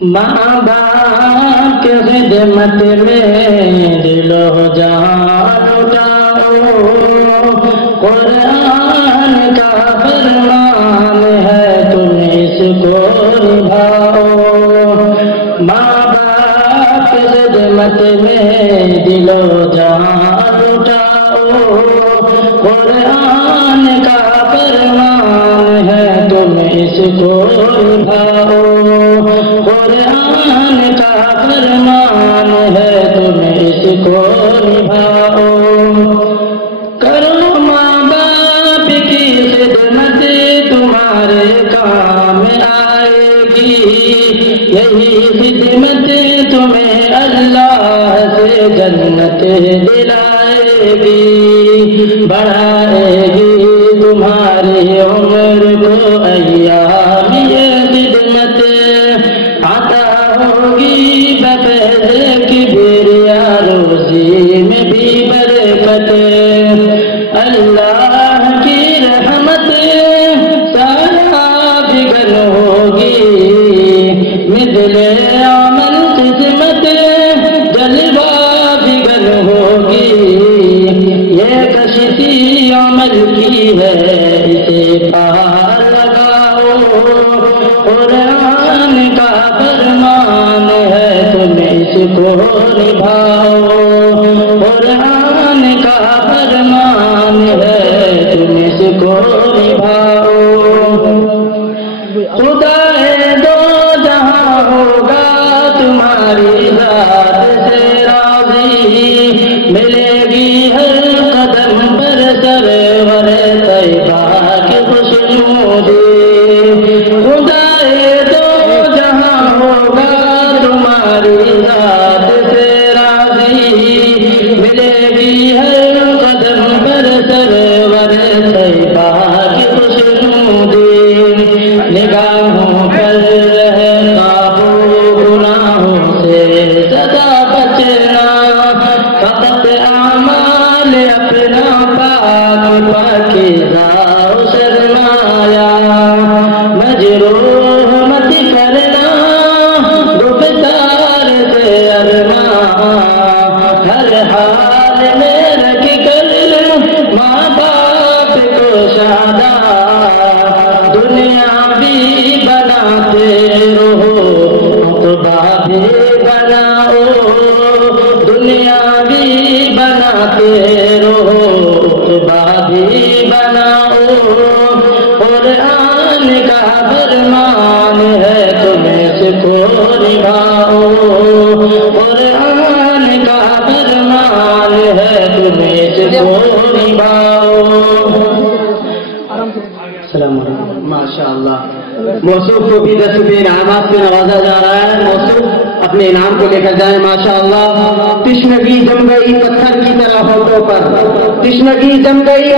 ماں باپ کی خدمت میں دل و جان لٹاؤ، قرآن کا فرمان ہے تم اس کو نبھاؤ۔ ماں باپ کی خدمت میں دل و جان لٹاؤ، قرآن کا فرمان ہے تم اس کو نبھاؤ، قرآن کا فرمان ہے تم اس کو نبھاؤ۔ کرو ماں باپ کی خدمت تمہارے کام آئے گی، یہی خدمت تمہیں اللہ سے جنت دلائے گی، بڑھائے گی تمہاری عمر کو ایام یہ خدمت، عطا ہوگی بفیض کبریا روزی میں بھی برکت، اللہ کی رحمت سارا بگن ہوگی، مثل عمل قسمت جلوہ بگن ہوگی، یہ کشتی عمل کی ہے اسے پار لگاؤ، قرآن کا فرمان ہے تم اس کو نبھاؤ، قرآن کا فرمان ہے تم اس کو نبھاؤ۔ خدائے دو جہاں ہوگا تمہاری ذات سے راضی، ملے گی ہر قدم پر سرور طیبہ کی خوشنودی، خدائے دو جہاں ہوگا تمہاری ذات سے راضی، ملے گی ہر قدم پر سرور طیبہ کی خوشنودی، نگاہوں پر رہے قابو گناہوں سے سدا بچنا، فقط اعمال اپنا پاک پاکیزہ سرمایا، مجروح مت کرنا گفتار سے ارماں، ہر حال میں رکھ کر ماں باپ کو شاداں، دنیا بھی بناتے رہو عقبہ بھی بناؤ، دنیا بھی بناتے رہو عقبہ بھی بناؤ، قرآن کا فرمان ہے تم اس کو نبھاؤ، قرآن کا فرمان ہے تم اس کو نبھاؤ۔ السلام علیکم۔ ماشاء اللہ، موصوف کو بھی 10 روپے انعامات میں نوازا جا رہا ہے، موصوف اپنے انعام کو لے کر جائیں۔ ماشاء اللہ، تشنگی جم گئی پتھر کی طرح ہونٹوں پر، تشنگی جم گئی